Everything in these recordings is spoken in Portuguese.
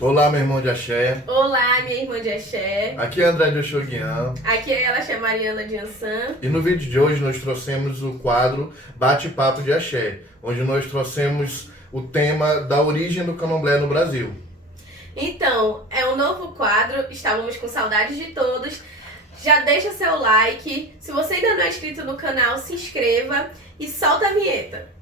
Olá, meu irmão de axé. Olá, minha irmã de axé. Aqui é André de Oxoguian. Aqui é ela, Mariana de Ansan. E no vídeo de hoje nós trouxemos o quadro Bate-Papo de Axé, onde nós trouxemos o tema da origem do candomblé no Brasil. Então, é um novo quadro, estávamos com saudades de todos. Já deixa seu like, se você ainda não é inscrito no canal, se inscreva e solta a vinheta.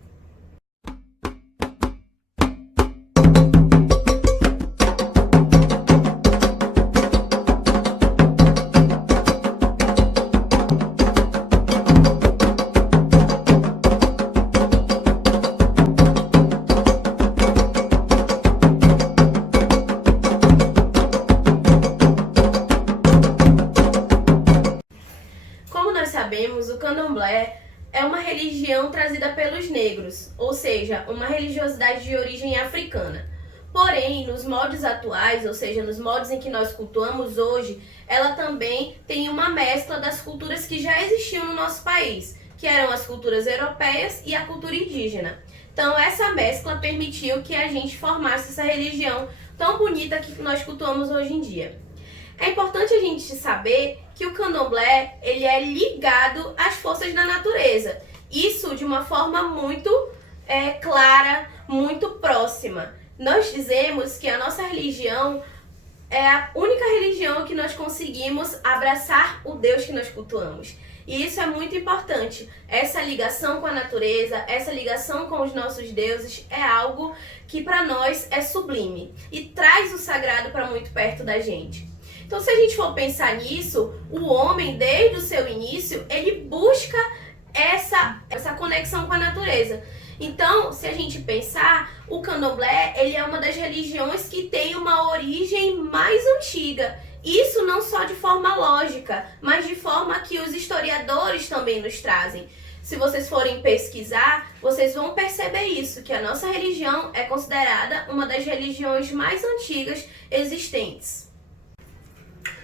Como nós sabemos, o candomblé é uma religião trazida pelos negros, ou seja, uma religiosidade de origem africana. Porém, nos moldes atuais, ou seja, nos moldes em que nós cultuamos hoje, ela também tem uma mescla das culturas que já existiam no nosso país, que eram as culturas europeias e a cultura indígena. Então, essa mescla permitiu que a gente formasse essa religião tão bonita que nós cultuamos hoje em dia. É importante a gente saber que o candomblé ele é ligado às forças da natureza. Isso de uma forma muito clara, muito próxima. Nós dizemos que a nossa religião é a única religião que nós conseguimos abraçar o Deus que nós cultuamos. E isso é muito importante. Essa ligação com a natureza, essa ligação com os nossos deuses é algo que para nós é sublime e traz o sagrado para muito perto da gente. Então, se a gente for pensar nisso, o homem, desde o seu início, ele busca essa conexão com a natureza. Então, se a gente pensar, o candomblé, ele é uma das religiões que tem uma origem mais antiga. Isso não só de forma lógica, mas de forma que os historiadores também nos trazem. Se vocês forem pesquisar, vocês vão perceber isso, que a nossa religião é considerada uma das religiões mais antigas existentes.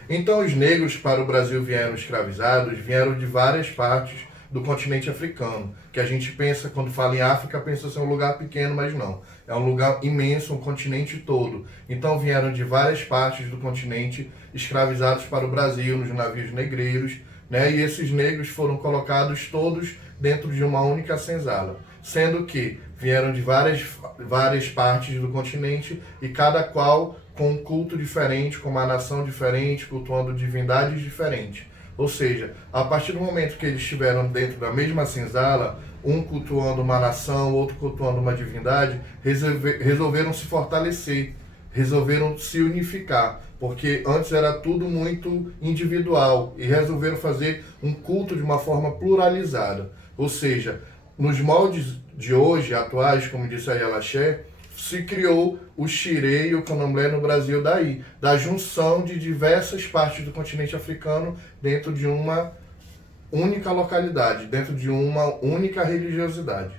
Então, os negros para o Brasil vieram escravizados, vieram de várias partes do continente africano, que a gente pensa, quando fala em África, pensa ser um lugar pequeno, mas não. É um lugar imenso, um continente todo. Então, vieram de várias partes do continente escravizados para o Brasil, nos navios negreiros, né? E esses negros foram colocados todos dentro de uma única senzala, sendo que vieram de várias partes do continente e cada qual com um culto diferente, com uma nação diferente, cultuando divindades diferentes. Ou seja, a partir do momento que eles estiveram dentro da mesma senzala, um cultuando uma nação, outro cultuando uma divindade, resolveram se fortalecer, resolveram se unificar, porque antes era tudo muito individual e resolveram fazer um culto de uma forma pluralizada. Ou seja, nos moldes de hoje, atuais, como disse a Yalaxé, se criou o xirê e o candomblé no Brasil daí, da junção de diversas partes do continente africano dentro de uma única localidade, dentro de uma única religiosidade.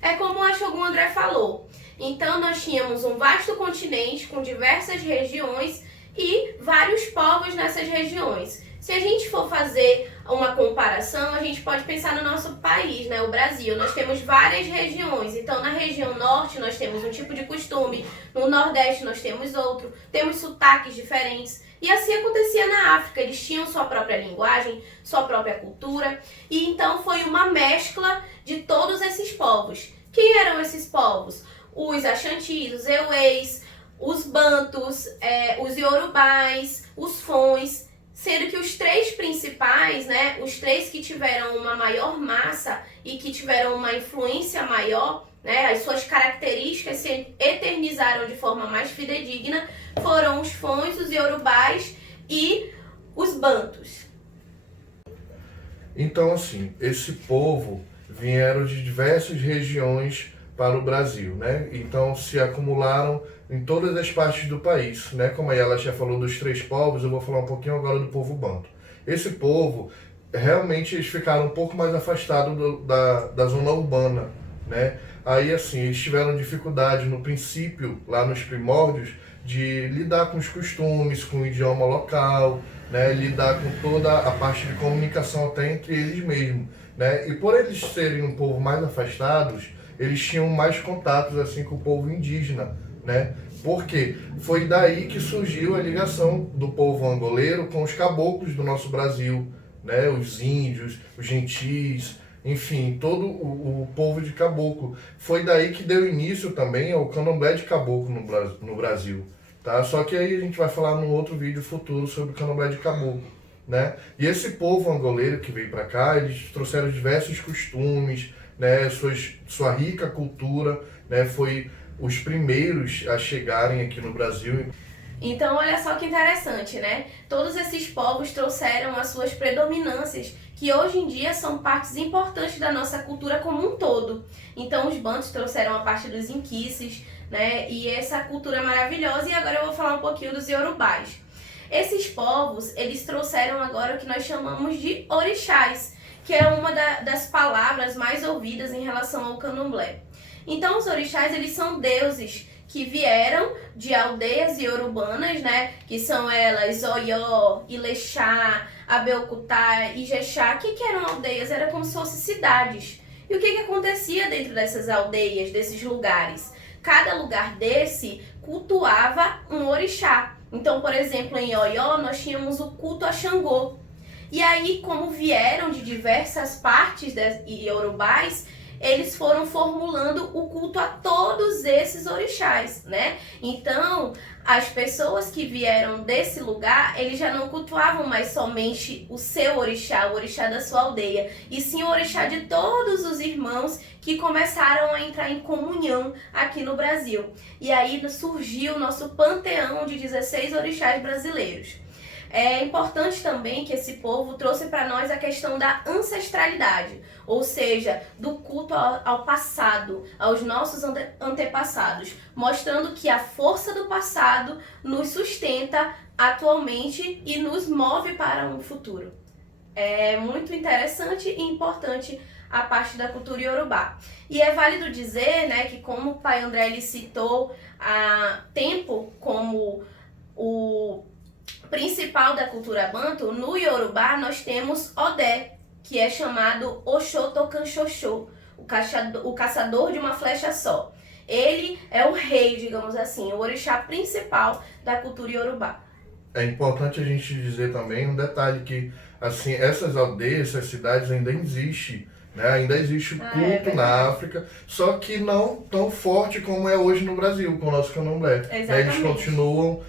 É como o Axogum André falou. Então nós tínhamos um vasto continente com diversas regiões e vários povos nessas regiões. Se a gente for fazer uma comparação, a gente pode pensar no nosso país, né, o Brasil. Nós temos várias regiões. Então, na região norte, nós temos um tipo de costume. No nordeste, nós temos outro. Temos sotaques diferentes. E assim acontecia na África. Eles tinham sua própria linguagem, sua própria cultura. E então, foi uma mescla de todos esses povos. Quem eram esses povos? Os Axantis, os Euês, os Bantus, os Iorubais, os Fons. Sendo que os três principais, né, os três que tiveram uma maior massa e que tiveram uma influência maior, né, as suas características se eternizaram de forma mais fidedigna, foram os Fons, os Iorubais e os Bantus. Então, assim, esse povo vieram de diversas regiões para o Brasil, né? Então se acumularam em todas as partes do país, né? Como a Yalaxé falou dos três povos, eu vou falar um pouquinho agora do povo banto. Esse povo, realmente eles ficaram um pouco mais afastados da zona urbana, né? Aí assim, eles tiveram dificuldade no princípio, lá nos primórdios, de lidar com os costumes, com o idioma local, né? Lidar com toda a parte de comunicação até entre eles mesmos, né? E por eles serem um povo mais afastados, eles tinham mais contatos assim com o povo indígena, né? Por quê? Foi daí que surgiu a ligação do povo angoleiro com os caboclos do nosso Brasil, né? Os índios, os gentis, enfim, todo o povo de caboclo. Foi daí que deu início também ao candomblé de caboclo no Brasil. Tá? Só que aí a gente vai falar num outro vídeo futuro sobre o candomblé de caboclo. Né? E esse povo angoleiro que veio para cá, eles trouxeram diversos costumes, né? Sua rica cultura, né? Foi os primeiros a chegarem aqui no Brasil. Então, olha só que interessante, né? Todos esses povos trouxeram as suas predominâncias, que hoje em dia são partes importantes da nossa cultura como um todo. Então, os bantos trouxeram a parte dos inquices, né? E essa cultura maravilhosa. E agora eu vou falar um pouquinho dos iorubás. Esses povos, eles trouxeram agora o que nós chamamos de orixás, que é uma das palavras mais ouvidas em relação ao candomblé. Então, os orixás, eles são deuses que vieram de aldeias iorubanas, né? Que são elas Oió, Ilexá, Abeocutá, Ijexá. O que eram aldeias? Era como se fossem cidades. E o que acontecia dentro dessas aldeias, desses lugares? Cada lugar desse cultuava um orixá. Então, por exemplo, em Oió, nós tínhamos o culto a Xangô. E aí, como vieram de diversas partes iorubás, eles foram formulando o culto a todos esses orixás, né? Então, as pessoas que vieram desse lugar, eles já não cultuavam mais somente o seu orixá, o orixá da sua aldeia, e sim o orixá de todos os irmãos que começaram a entrar em comunhão aqui no Brasil. E aí surgiu o nosso panteão de 16 orixás brasileiros. É importante também que esse povo trouxe para nós a questão da ancestralidade, ou seja, do culto ao passado, aos nossos antepassados, mostrando que a força do passado nos sustenta atualmente e nos move para um futuro. É muito interessante e importante a parte da cultura iorubá. E é válido dizer, né, que como o pai André ele citou a tempo como o principal da cultura banto, no Iorubá nós temos Odé, que é chamado Oxotocanxoxô, o caçador de uma flecha só. Ele é o rei, digamos assim, o orixá principal da cultura Iorubá. É importante a gente dizer também um detalhe que, assim, essas aldeias, essas cidades ainda existem, né? Ainda existe o culto na África, só que não tão forte como é hoje no Brasil, com o nosso candomblé. Eles continuam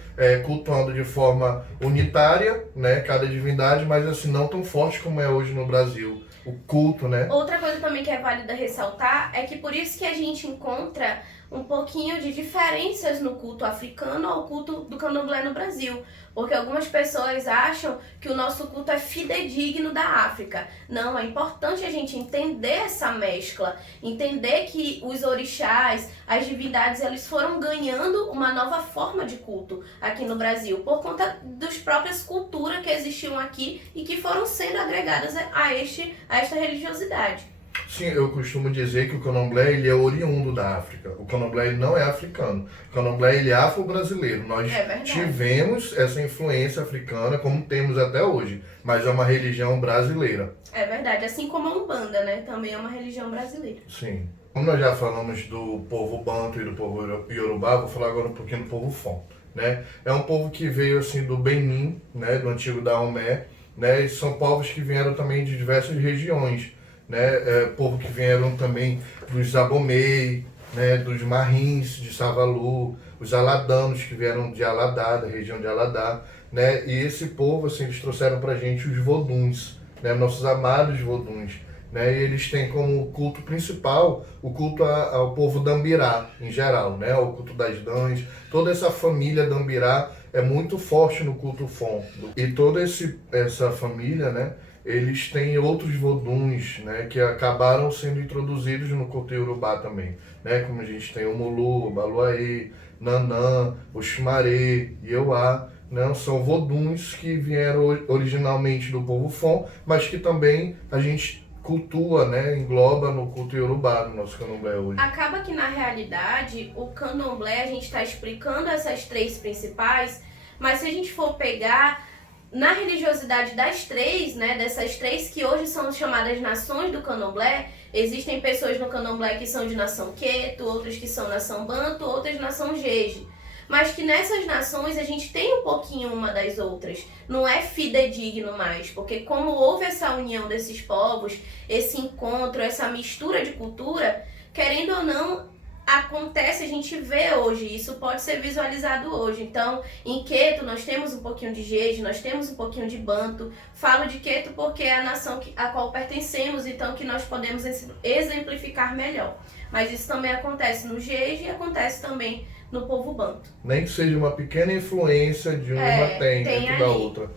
cultuando de forma unitária, né, cada divindade, mas assim, não tão forte como é hoje no Brasil, o culto, né? Outra coisa também que é válida ressaltar é que por isso que a gente encontra um pouquinho de diferenças no culto africano ao culto do candomblé no Brasil. Porque algumas pessoas acham que o nosso culto é fidedigno da África. Não, é importante a gente entender essa mescla, entender que os orixás, as divindades, eles foram ganhando uma nova forma de culto aqui no Brasil, por conta das próprias culturas que existiam aqui e que foram sendo agregadas a esta religiosidade. Sim, eu costumo dizer que o candomblé ele é oriundo da África. O candomblé ele não é africano. O candomblé ele é afro-brasileiro. Nós tivemos essa influência africana como temos até hoje, mas é uma religião brasileira. É verdade, assim como a Umbanda, né? Também é uma religião brasileira. Sim. Como nós já falamos do povo banto e do povo iorubá, vou falar agora um pouquinho do povo fon, né? É um povo que veio assim do Benin, né, do antigo Daomé, né? E são povos que vieram também de diversas regiões. Né, povo que vieram também dos Abomey, né, dos Marins de Savalu, os Aladanos que vieram de Aladá, da região de Aladá, né, e esse povo, assim, eles trouxeram pra gente os voduns, né, nossos amados voduns, né, e eles têm como culto principal o culto ao povo Dambirá, em geral, né, o culto das Dães, toda essa família Dambirá é muito forte no culto Fon, e toda essa família, né, eles têm outros voduns, né, que acabaram sendo introduzidos no culto iorubá também, né, como a gente tem o Mulu, o Baluaê, Nanã, o Xumaré, Ieuá, né, são voduns que vieram originalmente do povo Fon, mas que também a gente cultua, né, engloba no culto iorubá, no nosso candomblé hoje. Acaba que na realidade o candomblé, a gente está explicando essas três principais, mas se a gente for pegar na religiosidade das três, né, dessas três que hoje são chamadas nações do candomblé, existem pessoas no candomblé que são de nação Queto, outras que são nação Banto, outras nação Jeje. mas que nessas nações a gente tem um pouquinho uma das outras. Não é fidedigno mais, porque como houve essa união desses povos, esse encontro, essa mistura de cultura, querendo ou não, acontece, a gente vê hoje, isso pode ser visualizado hoje. Então, em Queto nós temos um pouquinho de Jeje, nós temos um pouquinho de Banto. Falo de Queto porque é a nação a qual pertencemos, então que nós podemos exemplificar melhor. Mas isso também acontece no Jeje e acontece também no povo Banto. Nem que seja uma pequena influência de uma tem dentro ali da outra.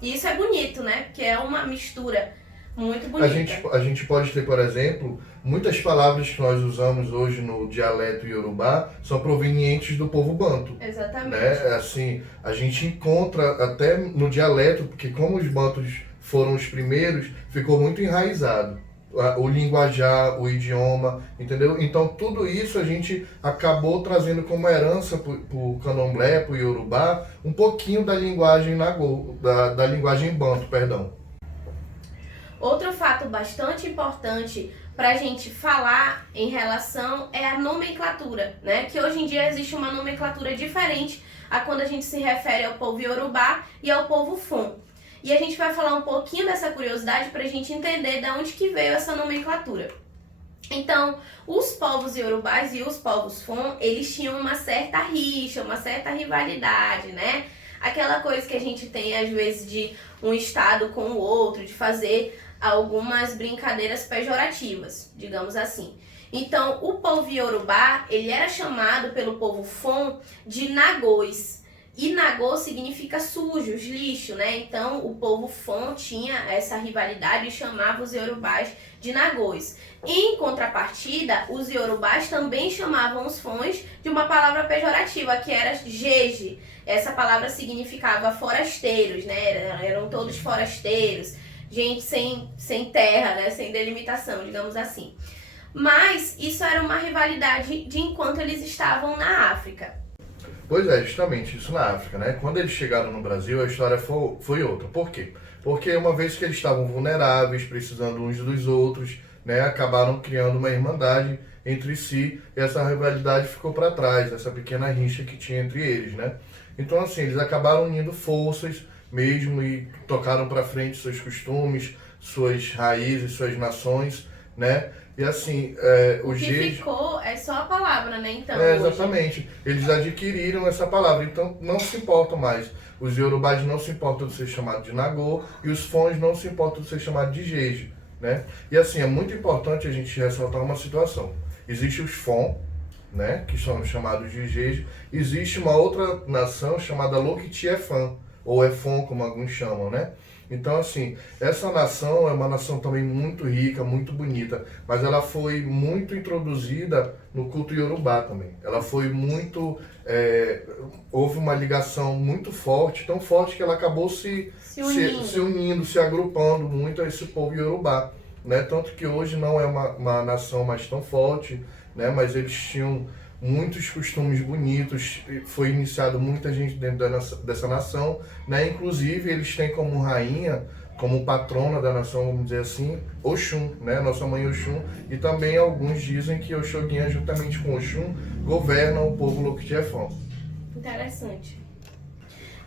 E isso é bonito, né? Porque é uma mistura muito bonita. A gente pode ter, por exemplo, muitas palavras que nós usamos hoje no dialeto iorubá são provenientes do povo banto. Exatamente. Né? Assim, a gente encontra até no dialeto, porque como os bantos foram os primeiros, ficou muito enraizado. O linguajar, o idioma, entendeu? Então tudo isso a gente acabou trazendo como herança para o candomblé, para o iorubá, um pouquinho da linguagem nagô, da linguagem banto, perdão. Outro fato bastante importante para a gente falar em relação é a nomenclatura, né? Que hoje em dia existe uma nomenclatura diferente a quando a gente se refere ao povo iorubá e ao povo fon. E a gente vai falar um pouquinho dessa curiosidade para a gente entender de onde que veio essa nomenclatura. Então, os povos iorubás e os povos fon, eles tinham uma certa rixa, uma certa rivalidade, né? Aquela coisa que a gente tem às vezes de um estado com o outro, de fazer algumas brincadeiras pejorativas, digamos assim. Então, o povo iorubá, ele era chamado pelo povo fon de nagôs. E nagô significa sujos, lixo, né? Então, o povo fon tinha essa rivalidade e chamava os iorubás de nagôs. Em contrapartida, os iorubás também chamavam os fons de uma palavra pejorativa, que era jeje. Essa palavra significava forasteiros, né? Eram todos forasteiros. Gente sem terra, né? Sem delimitação, digamos assim. Mas isso era uma rivalidade de enquanto eles estavam na África. Pois é, justamente isso na África, né? Quando eles chegaram no Brasil, a história foi outra. Por quê? Porque uma vez que eles estavam vulneráveis, precisando uns dos outros, né? Acabaram criando uma irmandade entre si e essa rivalidade ficou para trás, essa pequena rixa que tinha entre eles, né? Então, assim, eles acabaram unindo forças mesmo e tocaram para frente seus costumes, suas raízes, suas nações, né? E assim, o que ficou é só a palavra, né? Então, exatamente. Eles adquiriram essa palavra, então não se importam mais. Os iorubás não se importam de ser chamados de nagô e os fons não se importam de ser chamados de jeje, né? E assim, é muito importante a gente ressaltar uma situação. Existe os fon, né? Que são chamados de jeje. Existe uma outra nação chamada Lokitiefan, ou Efon, como alguns chamam, né? Então, assim, essa nação é uma nação também muito rica, muito bonita, mas ela foi muito introduzida no culto iorubá também. Ela foi muito... houve uma ligação muito forte, tão forte que ela acabou se unindo, se agrupando muito a esse povo iorubá, né? Tanto que hoje não é uma nação mais tão forte, né? Mas eles tinham muitos costumes bonitos, foi iniciado muita gente dentro dessa nação, né? Inclusive eles têm como rainha, como patrona da nação, vamos dizer assim, Oxum, né? Nossa mãe Oxum, e também alguns dizem que Oxoguinha, juntamente com Oxum, governa o povo Lokitiefon. Interessante.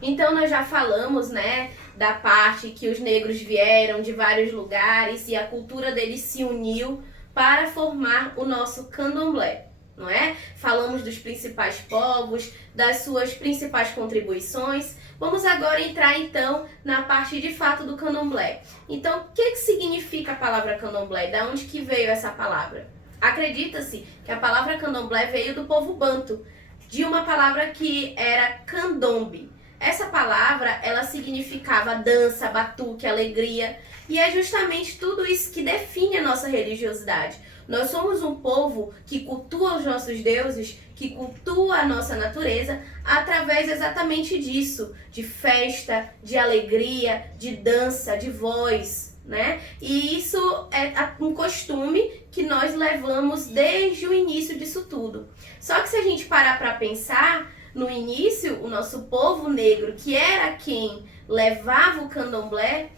Então nós já falamos, né, da parte que os negros vieram de vários lugares e a cultura deles se uniu para formar o nosso candomblé. Não é? Falamos dos principais povos, das suas principais contribuições. Vamos agora entrar então na parte de fato do candomblé. Então, o que significa a palavra candomblé? Da onde que veio essa palavra? Acredita-se que a palavra candomblé veio do povo banto, de uma palavra que era candombe. Essa palavra, ela significava dança, batuque, alegria, e é justamente tudo isso que define a nossa religiosidade. Nós somos um povo que cultua os nossos deuses, que cultua a nossa natureza através exatamente disso, de festa, de alegria, de dança, de voz, né? E isso é um costume que nós levamos desde o início disso tudo. Só que se a gente parar para pensar, no início, o nosso povo negro, que era quem levava o candomblé,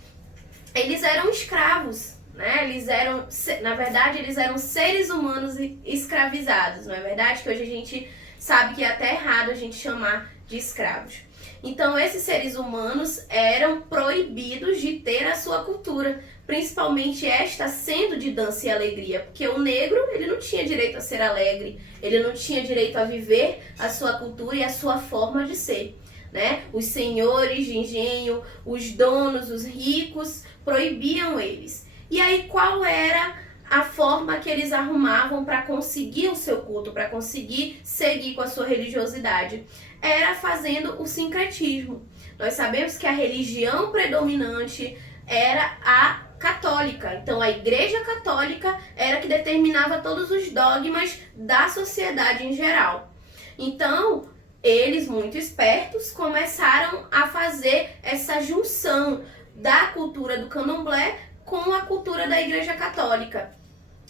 eles eram escravos. Né? Na verdade, eles eram seres humanos escravizados, não é verdade? Que hoje a gente sabe que é até errado a gente chamar de escravos. Então, esses seres humanos eram proibidos de ter a sua cultura, principalmente esta sendo de dança e alegria, porque o negro, ele não tinha direito a ser alegre, ele não tinha direito a viver a sua cultura e a sua forma de ser, né? Os senhores de engenho, os donos, os ricos, proibiam eles. E aí, qual era a forma que eles arrumavam para conseguir o seu culto, para conseguir seguir com a sua religiosidade? Era fazendo o sincretismo. Nós sabemos que a religião predominante era a católica. Então, a Igreja Católica era que determinava todos os dogmas da sociedade em geral. Então, eles, muito espertos, começaram a fazer essa junção da cultura do candomblé com a cultura da Igreja Católica.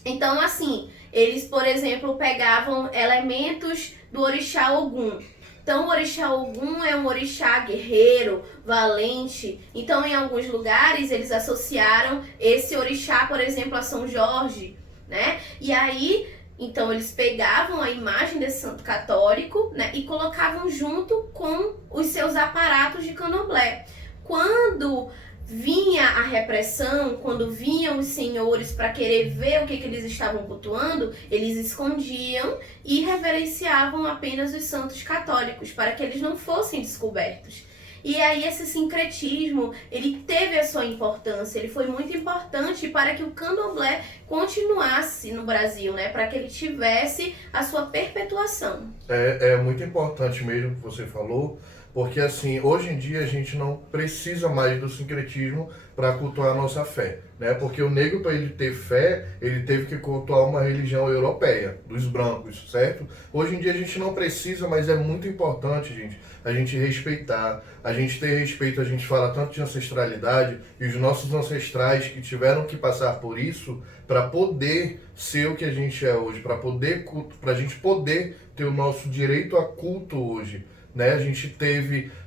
Então, assim, eles, por exemplo, pegavam elementos do orixá Ogum. Então, o orixá Ogum é um orixá guerreiro, valente. Então, em alguns lugares, eles associaram esse orixá, por exemplo, a São Jorge, né? E aí, então, eles pegavam a imagem desse santo católico, né, e colocavam junto com os seus aparatos de candomblé. Quando vinha a repressão, quando vinham os senhores para querer ver o que eles estavam cultuando, eles escondiam e reverenciavam apenas os santos católicos, para que eles não fossem descobertos. E aí esse sincretismo, ele teve a sua importância, ele foi muito importante para que o candomblé continuasse no Brasil, né? Para que ele tivesse a sua perpetuação. É muito importante mesmo o que você falou, porque assim, hoje em dia a gente não precisa mais do sincretismo para cultuar a nossa fé, né? Porque o negro, para ele ter fé, ele teve que cultuar uma religião europeia, dos brancos, certo? Hoje em dia a gente não precisa, mas é muito importante, gente, a gente respeitar, a gente ter respeito. A gente fala tanto de ancestralidade, e os nossos ancestrais que tiveram que passar por isso para poder ser o que a gente é hoje, para a gente poder ter o nosso direito a culto hoje, né? A gente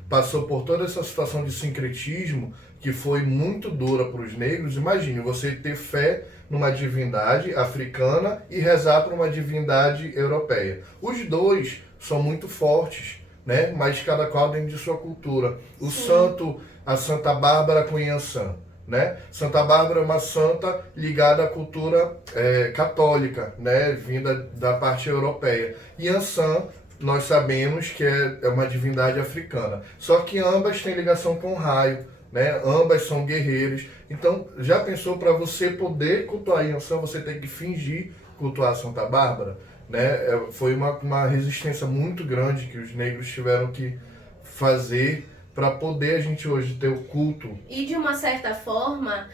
passou por toda essa situação de sincretismo que foi muito dura para os negros. Imagine você ter fé numa divindade africana e rezar para uma divindade europeia. Os dois são muito fortes, né? Mas cada qual dentro de sua cultura. O santo, a Santa Bárbara com Yansan, né? Santa Bárbara é uma santa ligada à cultura católica, né? Vinda da parte europeia. Yansan, nós sabemos que é uma divindade africana. Só que ambas têm ligação com o raio, né? Ambas são guerreiros. Então, já pensou, para você poder cultuar Yansan, você tem que fingir cultuar Santa Bárbara? Né? Foi uma resistência muito grande que os negros tiveram que fazer para poder a gente hoje ter o culto. E de uma certa forma,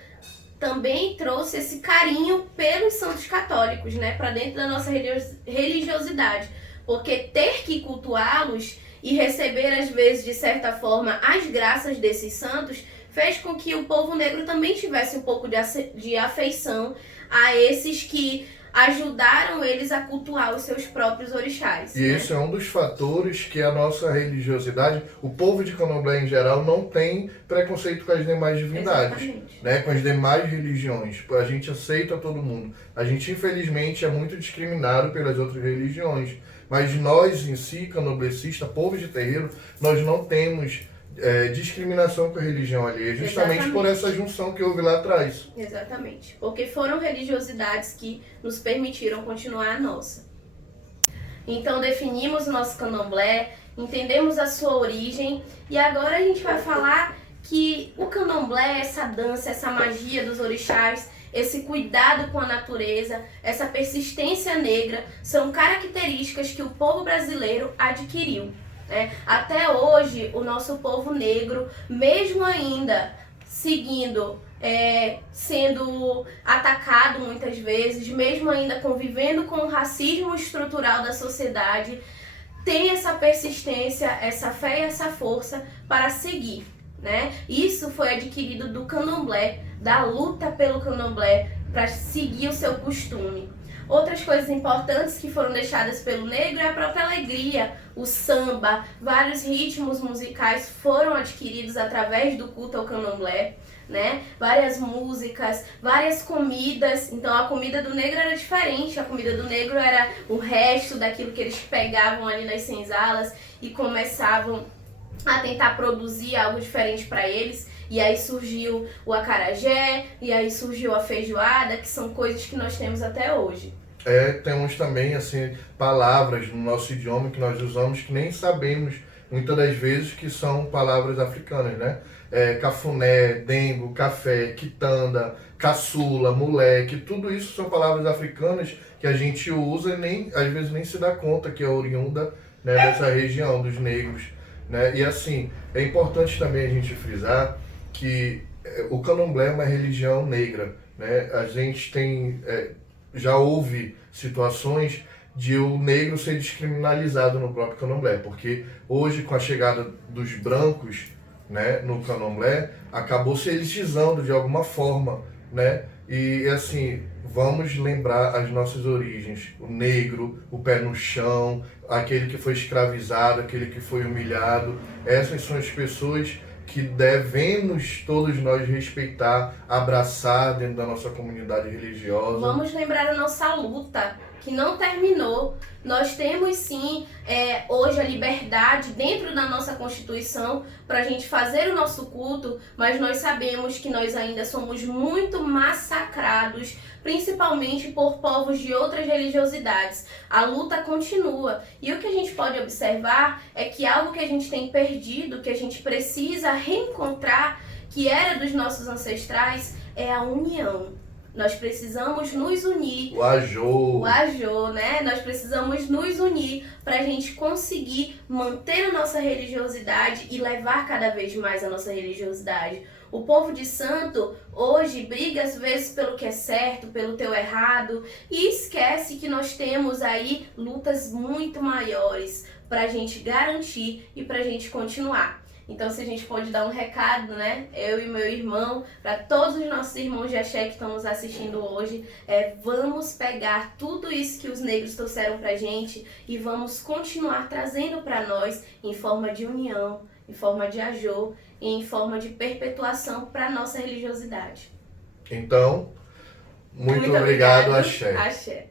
também trouxe esse carinho pelos santos católicos, né? Para dentro da nossa religiosidade. Porque ter que cultuá-los e receber, às vezes, de certa forma, as graças desses santos, fez com que o povo negro também tivesse um pouco de afeição a esses que ajudaram eles a cultuar os seus próprios orixás. E né? Esse é um dos fatores que a nossa religiosidade, o povo de Candomblé em geral, não tem preconceito com as demais divindades, né? Com as demais religiões. A gente aceita todo mundo. A gente, infelizmente, é muito discriminado pelas outras religiões. Mas nós, em si, candomblessista, povo de terreiro, nós não temos discriminação com a religião alheia, justamente por essa junção que houve lá atrás. Exatamente, porque foram religiosidades que nos permitiram continuar a nossa. Então definimos o nosso candomblé, entendemos a sua origem, e agora a gente vai falar que o candomblé, essa dança, essa magia dos orixás, esse cuidado com a natureza, essa persistência negra, são características que o povo brasileiro adquiriu. Até hoje, o nosso povo negro, mesmo ainda seguindo, sendo atacado muitas vezes, mesmo ainda convivendo com o racismo estrutural da sociedade, tem essa persistência, essa fé e essa força para seguir. Isso foi adquirido do candomblé, da luta pelo candomblé para seguir o seu costume. Outras coisas importantes que foram deixadas pelo negro é a própria alegria, o samba, vários ritmos musicais foram adquiridos através do culto ao candomblé, né? Várias músicas, várias comidas. Então a comida do negro era diferente, a comida do negro era o resto daquilo que eles pegavam ali nas senzalas e começavam a tentar produzir algo diferente para eles. E aí surgiu o acarajé, e aí surgiu a feijoada, que são coisas que nós temos até hoje. Temos também assim palavras no nosso idioma que nós usamos que nem sabemos muitas das vezes que são palavras africanas, né? Cafuné, dengo, café, quitanda, caçula, moleque, tudo isso são palavras africanas que a gente usa e nem, às vezes nem se dá conta que é oriunda, né, dessa região dos negros, né? E assim, é importante também a gente frisar que o candomblé é uma religião negra, né? A gente tem, já houve situações de o negro ser descriminalizado no próprio candomblé, porque hoje com a chegada dos brancos, né, no candomblé, acabou se elitizando de alguma forma, né? E assim, vamos lembrar as nossas origens, o negro, o pé no chão, aquele que foi escravizado, aquele que foi humilhado. Essas são as pessoas que devemos todos nós respeitar, abraçar dentro da nossa comunidade religiosa. Vamos lembrar a nossa luta, que não terminou. Nós temos sim, hoje a liberdade dentro da nossa Constituição para a gente fazer o nosso culto, mas nós sabemos que nós ainda somos muito massacrados, principalmente por povos de outras religiosidades. A luta continua. E o que a gente pode observar é que algo que a gente tem perdido, que a gente precisa reencontrar, que era dos nossos ancestrais, é a união. Nós precisamos nos unir. O ajô. O ajô, né? Nós precisamos nos unir para a gente conseguir manter a nossa religiosidade e levar cada vez mais a nossa religiosidade. O povo de santo hoje briga às vezes pelo que é certo, pelo teu errado e esquece que nós temos aí lutas muito maiores para a gente garantir e para a gente continuar. Então, se a gente pode dar um recado, né? Eu e meu irmão, para todos os nossos irmãos de axé que estão nos assistindo hoje, vamos pegar tudo isso que os negros trouxeram pra gente e vamos continuar trazendo para nós em forma de união, em forma de ajô e em forma de perpetuação para nossa religiosidade. Então, muito obrigado, axé. Axé.